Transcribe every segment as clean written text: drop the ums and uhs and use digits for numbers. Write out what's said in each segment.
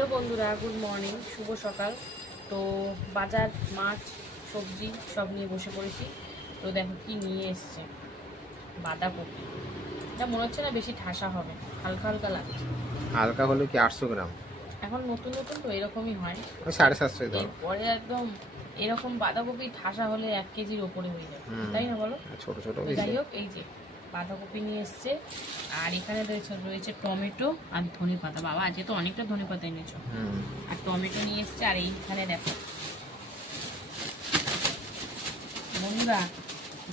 Hello বন্ধুরা, good morning, শুভ সকাল। তো বাজার, মাছ, সবজি সব নিয়ে বসে পড়েছি। তো দেখো কি নিয়ে এসছে, বাঁধাকপি। এটা মনে হচ্ছে না বেশি ঠাসা হবে, হালকা হালকা লাগছে। হালকা হলে কি 800 গ্রাম? এখন নতুন নতুন তো এরকমই হয়, 750 পরে একদম এরকম বাঁধাকপি ঠাসা হলে 1 কেজির ওপরে হয়ে যায়, তাই না বলো? ছোট ছোট। যাই হোক, এই যে বাঁধাকপি নিয়ে এসছে, আর এখানে রয়েছে টমেটো আর ধনেপাতা। বাবা আজকে তো অনেকটা ধনেপাতা এনেছো। আর টমেটো নিয়ে এসছে, আর এইখানে দেখো বন্ধুরা,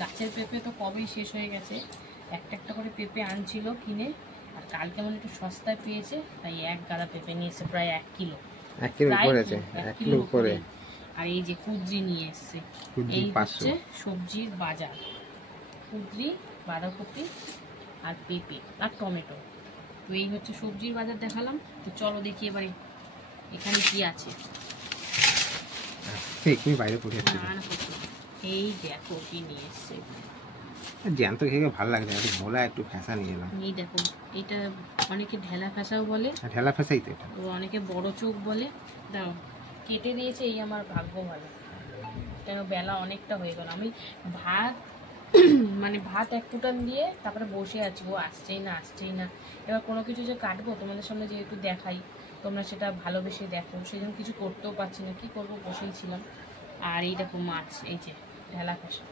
গাছের পেঁপে তো কবেই শেষ হয়ে গেছে। একটা একটা করে পেঁপে আনছিল কিনে, আর কালকে মনে একটু সস্তায় পেয়েছে, তাই এক গাদা পেঁপে নিয়ে এসছে, প্রায় 1 কিলো। 1 কিলো উপরে আছে, 1 কিলো উপরে। আর এই যে কুঁদরি নিয়ে এসছে, এই হচ্ছে সবজির বাজার। কুঁদরি, বাঁধাকপি আর পেঁপে আর টমেটো। তো এই হচ্ছে সবজির বাজার দেখালাম। তো চলো দেখি এবারে এখানে কি আছে। বাইরে পড়ে আছে। এই দেখো কি নিয়ে এসছে। জ্যান্ত খেয়ে ভালো লাগছে, একটু ভোলা একটু ফ্যাসা নিয়ে এলাম। এই দেখো, এটা অনেকে ঢেলা ফ্যাসাও বলে। ঢেলা ফ্যাসাই তো এটা। তো অনেকে বড় চোখ বলে। দাও, কেটে দিয়েছে, এই আমার ভাগ্য ভালো, কেন বেলা অনেকটা হয়ে গেল। আমি ভাত ভাত 1 ফুটান দিয়ে তারপরে বসে আছি, ও আসছেই না। এবার কোনো কিছু যে কাটবো তোমাদের সামনে যেহেতু দেখাই, তোমরা সেটা ভালোবেসে দেখো, সেই জন্য কিছু করতেও পারছি না, কি করবো, বসেই ছিলাম। আর এই দেখো মাছ, এই যে ঢেলা ফ্যাসা।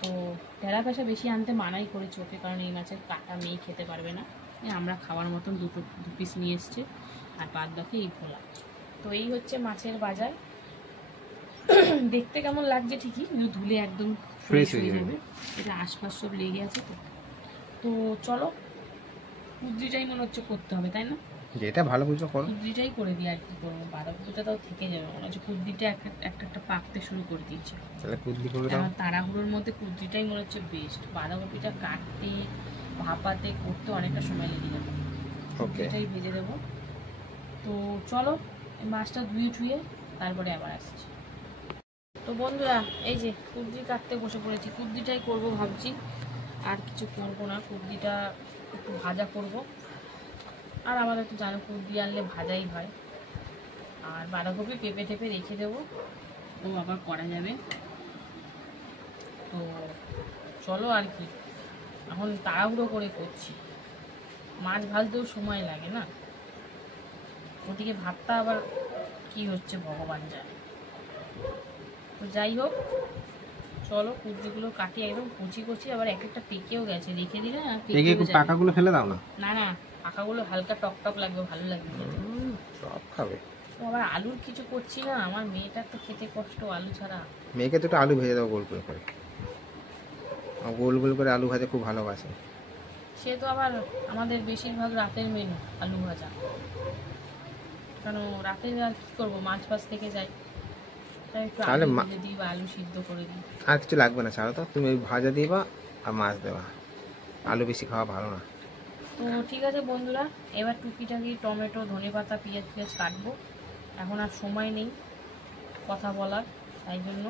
তো ঢেলা ফ্যাসা বেশি আনতে মানাই করেছি ওকে, কারণ এই মাছের কাটা মেয়ে খেতে পারবে না। আমরা খাওয়ার মতন 2 পিস নিয়ে এসছে, আর বাদ বাকি এই ভোলা। তো এই হচ্ছে মাছের বাজার। দেখতে কেমন লাগছে ঠিকই, কিন্তু ধুলে একদম ফ্রেশ হয়ে যাবে। এটা আশপাশ সব লেগে আছে। তো চলো, কুদ্রিটাই মনে হচ্ছে করতে হবে, তাই না? যেটা ভালো বুঝো করো, কুদ্রিটাই করে দিই। আর কি করবো, বাঁধাকপিটা তাও থেকে যাবে মনে হচ্ছে। কুদ্রিটা একটা পাকতে শুরু করে দিয়েছে, তাহলে কুদ্রি করে দাও। তাড়াহুড়োর মধ্যে কুদ্রিটাই মনে হচ্ছে বেস্ট। বাঁধাকপিটা কাটতে, ভাপাতে, করতে অনেকটা সময় লেগে যাবে। এটাই ভেজে দেবো। তো চলো, মাছটা ধুয়ে তারপরে আবার আসছি। তো বন্ধুরা, এই যে কুদ্রি কাটতে বসে পড়েছি। কুদ্রিটাই করবো ভাবছি, আর কিছু করবো না। কুদ্রিটা একটু ভাজা করব, আর আমাদের তো জানো কুদ্রি আনলে ভাজাই হয়। আর বাঁধাকপি পেঁপে টেপে রেখে দেবো, ও আবার করা যাবে। তো চলো, আর কি, এখন তাড়াহুড়ো করে করছি। মাছ ভাজতেও সময় লাগে না, ওদিকে ভাতটা আবার কি হচ্ছে ভগবান জানে। তো যাই হোক, চলো কুদ্রিগুলো কাটি, একদম কুচি, আবার একটা পেকেও গেছে, রেখে দিলে পাকাগুলো ফেলে দাও না। না, পাকাগুলো হালকা টক লাগবে, ভালো লাগবে, সব খাবে। আবার আলুর কিছু করছি না, আমার মেয়েটার তো খেতে কষ্ট আলু ছাড়া। মেয়েকে তো একটু আলু ভেজে দাও গোল করে, গোল গোল করে আলু ভাজা খুব ভালোবাসে। সে তো আবার আমাদের বেশিরভাগ রাতের মেনু আলু ভাজা, কেন রাতে আর কি করবো, মাছ ফাছ থেকে যাই, তাই একটু আলু ভেজে দিই বা আলু সিদ্ধ করে দিই। আর কিছু লাগবে না, ছাড়ো তো, তুমি ওই ভাজা দিবা আর মাছ দেবা। আলু বেশি খাওয়া ভালো না। তো ঠিক আছে বন্ধুরা, এবার টুকিটাকি টমেটো, ধনেপাতা, পেঁয়াজ কাটবো। এখন আর সময় নেই কথা বলার, তাই জন্য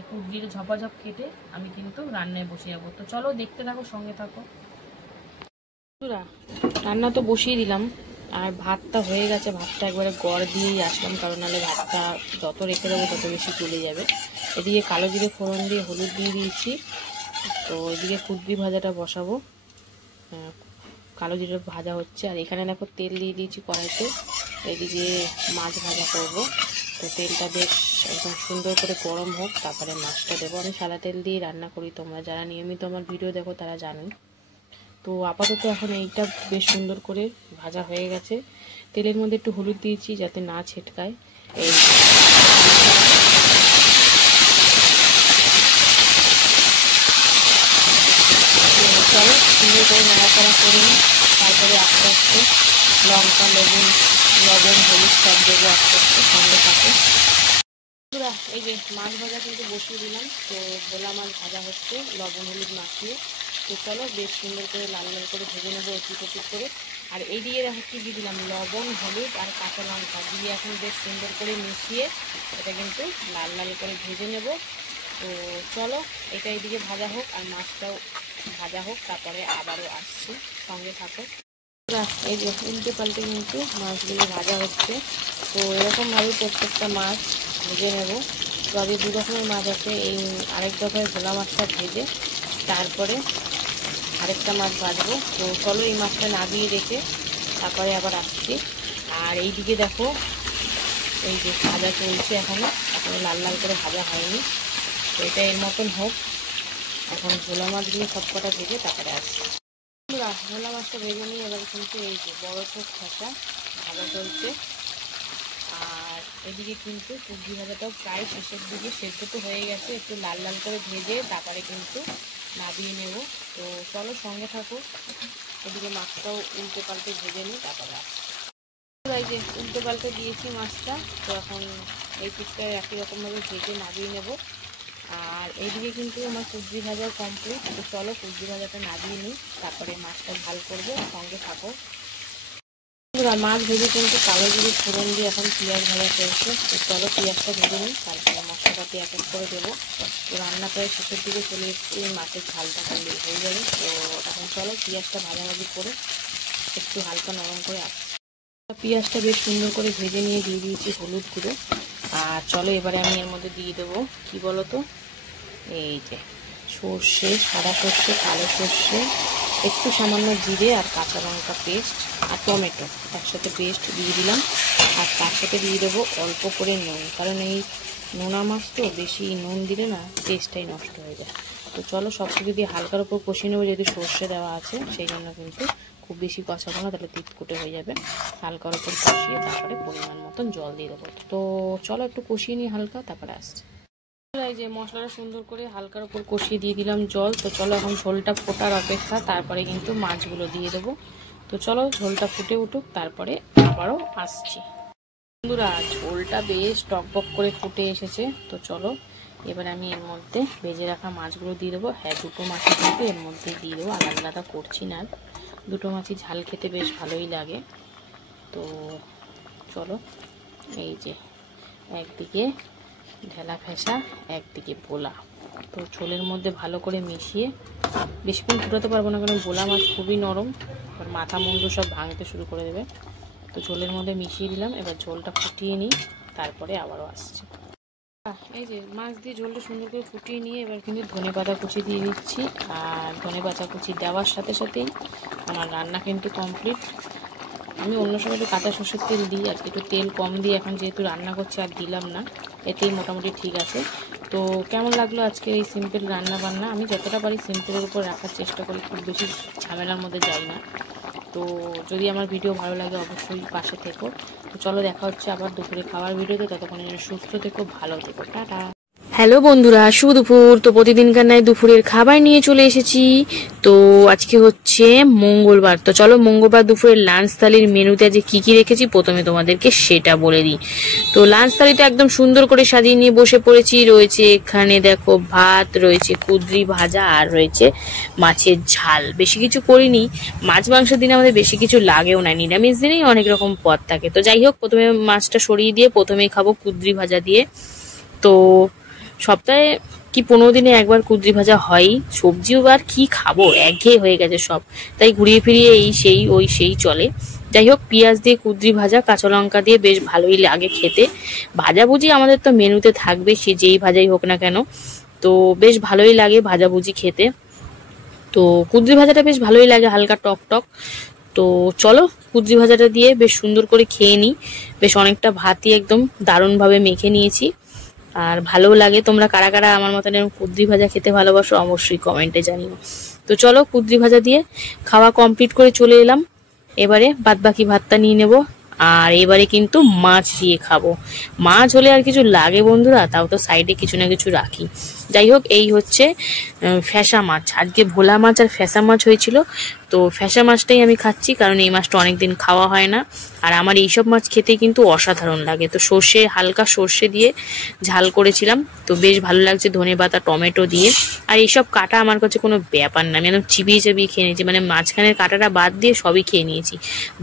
একটু দিয়ে ঝপাঝপ কেটে আমি কিন্তু রান্নায় বসে যাবো। তো চলো দেখতে থাকো, সঙ্গে থাকো বন্ধুরা। রান্না তো বসিয়ে দিলাম, আর ভাতটা হয়ে গেছে। ভাতটা একবারে গড় দিয়েই আসলাম, কারণ নাহলে ভাতটা যত রেখে দেবো তত বেশি চলে যাবে। এদিকে কালো জিরে ফোড়ন দিয়ে হলুদ দিয়ে দিয়েছি। তো এদিকে কুদ্রি ভাজাটা বসাবো, কালো জিরে ভাজা হচ্ছে। আর এখানে দেখো তেল দিয়ে দিয়েছি কড়াইতে, এদিকে মাছ ভাজা করব। তো তেলটা বেশ একদম সুন্দর করে গরম হোক, তারপরে মাছটা দেবো। আমি সাদা তেল দিয়ে রান্না করি, তোমরা যারা নিয়মিত আমার ভিডিও দেখো তারা জানো। তো আপাতত এখন এইটা বেশ সুন্দর করে ভাজা হয়ে গেছে। তেলের মধ্যে একটু হলুদ দিয়েছি যাতে না ছিটকায়। এই চলো সুন্দর করে নাড়াচাড়া করে নিই, তারপরে আস্তে আস্তে লঙ্কা, লবণ, হলুদ সব দেবো আস্তে আস্তে, সঙ্গে থাকে। এই যে মাছ ভাজা কিন্তু বসিয়ে দিলাম। তো ভোলা মাছ ভাজা হচ্ছে লবণ হলুদ মাখিয়ে। তো চলো বেশ সুন্দর করে লাল লাল করে ভেজে নেবো একটু করে। আর এই দিয়ে হচ্ছে দিয়ে দিলাম লবণ, হলুদ আর কাঁচা লঙ্কা দিয়ে এখন বেশ সুন্দর করে মিশিয়ে এটা কিন্তু লাল লাল করে ভেজে নেব। তো চলো এটা এইদিকে ভাজা হোক আর মাছটাও ভাজা হোক, তারপরে আবারও আসছি, সঙ্গে থাকো। এই যে উল্টে পাল্টে কিন্তু মাছগুলো ভাজা হচ্ছে। তো এরকমভাবে প্রত্যেকটা মাছ ভেজে নেব। তো আগে 2 রকমের মাছ আছে, এই আরেক দফায় ভোলা মাছটা ভেজে তারপরে আরেকটা মাছ ভাজবো। তো চলো এই মাছটা নামিয়ে রেখে তারপরে আবার আসছি। আর এইদিকে দেখো এই যে ভাজা চলছে, এখনো লাল লাল করে ভাজা হয়নি। তো এটা এর মতন হোক, এখন ভোলা মাছগুলো সব কটা ভেজে তারপরে আসছি। ভোলা মাছটা ভেজে নিয়ে এবার কিন্তু এই যে বড় চোখ ভাজা ভাজা চলছে। আর এদিকে কিন্তু সবজি ভাজাটাও প্রায় শেষের দিকে, সেদ্ধ তো হয়ে গেছে, একটু লাল লাল করে ভেজে তারপরে কিন্তু নামিয়ে নেব। তো চলো সঙ্গে থাকো, এদিকে মাছটাও উল্টে পাল্টে ভেজে নিই তারপরে আসছি। এই যে উল্টে পাল্টে দিয়েছি মাছটা, তো এখন এই পিঠটা একই রকমভাবে ভেজে নামিয়ে নেব। আর এইদিকে কিন্তু আমার সবজি ভাজা কমপ্লিট। তো চলো সবজি ভাজাটা নামিয়ে নিই, তারপরে মাছটা ঝাল করবো, সঙ্গে থাকো। মাছ ভেজে কিন্তু কালো জিরে ফোড়ন দিয়ে এখন পেঁয়াজ ভাজা চলছে। তো চলো পেঁয়াজটা ভেজে নিই, তারপরে মশলাপাতি এক এক করে দেবো। তো রান্না প্রায় শেষের দিকে চলে এসেছি, মাছের ঝালটা করলে হয়ে যাবে। তো এখন চলো পেঁয়াজটা ভাজাভাজি করে একটু হালকা নরম করে আসছি। পেঁয়াজটা বেশ সুন্দর করে ভেজে নিয়ে দিয়ে দিয়েছি হলুদ গুঁড়ো। আর চলো এবারে আমি এর মধ্যে দিয়ে দেবো কি বলো তো, এই যে সর্ষে, সাদা সর্ষে, কালো সর্ষে, একটু সামান্য জিরে আর কাঁচা লঙ্কা পেস্ট আর টমেটো একসাথে পেস্ট দিয়ে দিলাম। আর তার সাথে দিয়ে দেবো অল্প করে নুন, কারণ এই নোনা মাছ তো বেশি নুন দিলে না টেস্টটাই নষ্ট হয়ে যায়। তো চলো সব কিছু দিয়ে হালকার উপর কষিয়ে নেবো, যেহেতু সর্ষে দেওয়া আছে সেই জন্য কিন্তু খুব বেশি কষাবো না, তাহলে তিতকুটে হয়ে যাবে। হালকার উপর কষিয়ে তারপরে পরিমাণ মতন জল দিয়ে দেবো। তো চলো একটু কষিয়ে নিই হালকা, তারপরে আসছে। এই যে মশলাটা সুন্দর করে হালকার উপর কষিয়ে দিয়ে দিলাম জল। তো চলো এখন ঝোলটা ফোটার অপেক্ষা, তারপরে কিন্তু মাছগুলো দিয়ে দেবো। তো চলো ঝোলটা ফুটে উঠুক, তারপরে আবারও আসছি। বন্ধুরা ঝোলটা বেশ টকবক করে ফুটে এসেছে। তো চলো এবার আমি এর মধ্যে ভেজে রাখা মাছগুলো দিয়ে দেবো। হ্যাঁ, দুটো মাছই কিন্তু এর মধ্যে দিয়ে দেবো, আলাদা আলাদা করছি না। দুটো মাছই ঝাল খেতে বেশ ভালোই লাগে। তো চলো এই যে একদিকে ঢেলা ফেসা, একদিকে ভোলা। তো ঝোলের মধ্যে ভালো করে মিশিয়ে বেশিক্ষণ ফুটাতে পারবো না, কারণ ভোলা মাছ খুবই নরম, এবার মাথা মুন্ডু সব ভাঙতে শুরু করে দেবে। তো ঝোলের মধ্যে মিশিয়ে দিলাম, এবার ঝোলটা ফুটিয়ে নিই, তারপরে আবারও আসছে। এই যে মাছ দিয়ে ঝোলটা সুন্দর করে ফুটিয়ে নিয়ে এবার কিন্তু ধনে পাতা কুচি দিয়ে দিচ্ছি। আর ধনে পাতা কুচি দেওয়ার সাথে সাথেই আমার রান্না কিন্তু কমপ্লিট। আমি অন্য সময় একটু কাঁচা সর্ষের তেল দিই, আর একটু তেল কম দিয়ে এখন যেহেতু রান্না করছি আর দিলাম না, এতেই মোটামুটি ঠিক আছে। তো কেমন লাগলো আজকে এই সিম্পল রান্না বান্না? আমি যতটা পারি সিম্পলের উপর রাখার চেষ্টা করি, খুব বেশি ঝামেলার মধ্যে যাই না। তো যদি আমার ভিডিও ভালো লাগে অবশ্যই পাশে থেকো। তো চলো দেখা হচ্ছে আবার দুপুরে খাবার ভিডিওতে, ততক্ষণ সুস্থ থেকো, ভালো থেকো, টাটা। হ্যালো বন্ধুরা, শুভ দুপুর। তো প্রতিদিনকার ন্যায় দুপুরের খাবার নিয়ে চলে এসেছি। তো আজকে হচ্ছে মঙ্গলবার। তো চলো মঙ্গলবার দুপুরের লাঞ্চ থালির মেনুতে আজকে কি কি রেখেছি প্রথমে তোমাদেরকে সেটা বলে দিই। তো লাঞ্চ থালিটা একদম সুন্দর করে সাজিয়ে নিয়ে বসে পড়েছি। রয়েছে এখানে দেখো ভাত, রয়েছে কুঁদরি ভাজা, আর রয়েছে মাছের ঝাল। বেশি কিছু করিনি, মাছ মাংসের দিনে আমাদের বেশি কিছু লাগেও না, নিরামিষ দিনেই অনেক রকম পদ থাকে। তো যাই হোক, প্রথমে মাছটা সরিয়ে দিয়ে প্রথমেই খাবো কুঁদরি ভাজা দিয়ে। তো সপ্তাহে কি 15 দিনে একবার কুঁদরি ভাজা হয়, সবজিও আর কি খাবো, একঘেয়ে হয়ে গেছে সব, তাই ঘুরিয়ে ফিরিয়ে এই সেই ওই সেই চলে। যাই হোক, পেঁয়াজ দিয়ে কুঁদরি ভাজা, কাঁচা লঙ্কা দিয়ে বেশ ভালোই লাগে খেতে। ভাজাভুজি আমাদের তো মেনুতে থাকবে, সে যেই ভাজাই হোক না কেন, তো বেশ ভালোই লাগে ভাজাভুজি খেতে। তো কুঁদরি ভাজাটা বেশ ভালোই লাগে, হালকা টক টক। তো চলো কুঁদরি ভাজাটা দিয়ে বেশ সুন্দর করে খেয়ে নিই। বেশ অনেকটা ভাতই একদম দারুণভাবে মেখে নিয়েছি, আর ভালোও লাগে। তোমরা কারা কারা আমার মতন এরকম কুঁদরি ভাজা খেতে ভালোবাসো অবশ্যই কমেন্টে জানিও। তো চলো কুঁদরি ভাজা দিয়ে খাওয়া কমপ্লিট করে চলে এলাম। এবারে বাদবাকি ভাতটা নিয়ে নেব, আর এবারে কিন্তু মাছ দিয়ে খাবো। মাছ হলে আর কিছু লাগে বন্ধুরা, তাও তো সাইডে কিছু না কিছু রাখি। যাই হোক, এই হচ্ছে ফ্যাসা মাছ। আজকে ভোলা মাছ আর ফ্যাসা মাছ হয়েছিল। তো ফ্যাসা মাছটাই আমি খাচ্ছি, কারণ এই মাছটা অনেকদিন খাওয়া হয় না, আর আমার এইসব মাছ খেতে কিন্তু অসাধারণ লাগে। তো সর্ষে, হালকা সর্ষে দিয়ে ঝাল করেছিলাম, তো বেশ ভালো লাগছে, ধনেপাতা টমেটো দিয়ে। আর এইসব কাটা আমার কাছে কোনো ব্যাপার না, আমি একদম চিবিয়ে চিবিয়ে খেয়ে নিয়েছি, মানে মাঝখানের কাটাটা বাদ দিয়ে সবই খেয়ে নিয়েছি।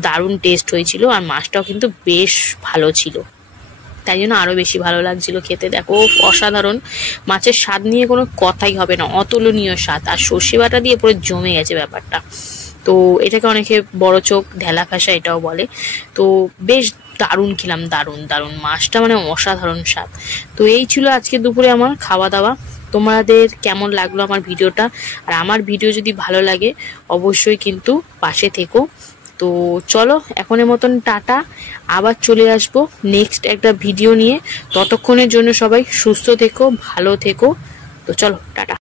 দারুণ টেস্ট হয়েছিল, আর মাছটাও কিন্তু বেশ ভালো ছিল, তাই জন্য আরো বেশি ভালো লাগছিল খেতে। দেখো অসাধারণ, মাছের স্বাদ নিয়ে কোনো কথাই হবে না, অতুলনীয় স্বাদ। আর সর্ষে বাটা দিয়ে পুরো জমে গেছে ব্যাপারটা। তো তো এটাকে অনেকে বড় চোখ, ঢেলা কাঁসা এটাও বলে। তো বেশ দারুণ খেলাম, দারুণ দারুণ, মাছটা মানে অসাধারণ স্বাদ। তো এই ছিল আজকে দুপুরে আমার খাওয়া দাওয়া। তোমাদের কেমন লাগলো আমার ভিডিওটা? আর আমার ভিডিও যদি ভালো লাগে অবশ্যই কিন্তু পাশে থেকো। তো চলো এখনের মতন টাটা, আবার চলে আসবো নেক্সট একটা ভিডিও নিয়ে। ততক্ষণের জন্য সবাই সুস্থ থেকো, ভালো থেকো। তো চলো টাটা।